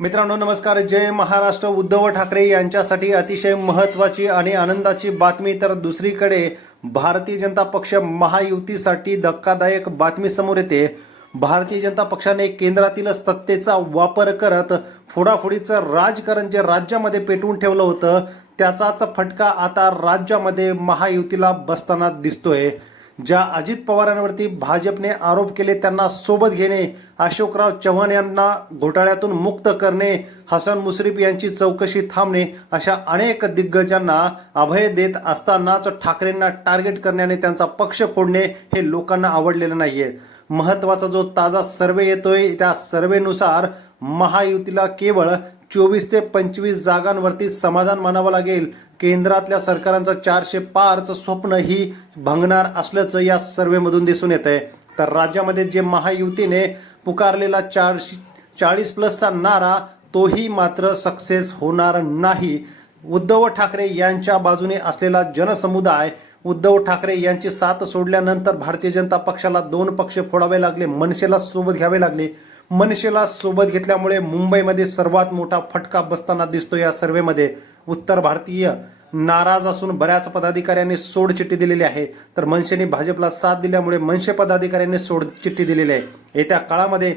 मित्रांनो नमस्कार. जय महाराष्ट्र. उद्धव ठाकरे यांच्यासाठी अतिशय महत्त्वाची आणि आनंदाची बातमी. तर दुसरीकडे भारतीय जनता पक्ष महायुतीसाठी धक्कादायक बातमी समोर येते. भारतीय जनता पक्षाने केंद्रातील सत्तेचा वापर करत फोडाफोडीचं राजकारण जे राज्यामध्ये पेटवून ठेवलं होतं त्याचाच फटका आता राज्यामध्ये महायुतीला बसताना दिसतोय. ज्या अजित पवारांवरती भाजपने आरोप केले त्यांना सोबत घेणे अशोकराव चव्हाण यांना घोटाळ्यातून मुक्त करणे हसन मुश्रीफ यांची चौकशी थांबणे अशा अनेक दिग्गजांना अभय देत असतानाच ठाकरेंना टार्गेट करण्याने त्यांचा पक्ष फोडणे हे लोकांना आवडलेलं नाहीये. महत्त्वाचा जो ताजा सर्वे येतोय त्या सर्वेनुसार महायुतीला केवळ चोवीस ते पंचवीस जागांवरती समाधान मानावं लागेल केंद्रातल्या सरकारांचं चारशे पारचं स्वप्न ही भंगणार असल्याचं या सर्वेमधून दिसून येत आहे तर राज्यामध्ये जे महायुतीने पुकारलेला चारशे चाळीस प्लसचा नारा तोही मात्र सक्सेस होणार नाही. उद्धव ठाकरे यांच्या बाजूने असलेला जनसमुदाय उद्धव ठाकरे यांची साथ सोडल्यानंतर भारतीय जनता पक्षाला दोन पक्ष फोडावे लागले मनसेला सोबत घ्यावे लागले. मनसेला सोबत घेतल्यामुळे मुंबईमध्ये सर्वात मोठा फटका बसताना दिसतो या सर्वेमध्ये. उत्तर भारतीय नाराज असून बऱ्याच पदाधिकाऱ्यांनी सोडचिठ्ठी दिलेली आहे. तर मनसेने भाजपला साथ दिल्यामुळे मनसे पदाधिकाऱ्यांनी सोडचिठ्ठी दिलेली आहे. येत्या काळामध्ये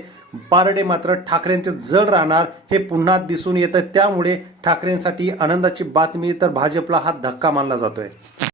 बारडे मात्र ठाकरेंचे जड राहणार हे पुन्हा दिसून येतं त्यामुळे ठाकरेंसाठी आनंदाची बातमी तर भाजपला हा धक्का मानला जातोय.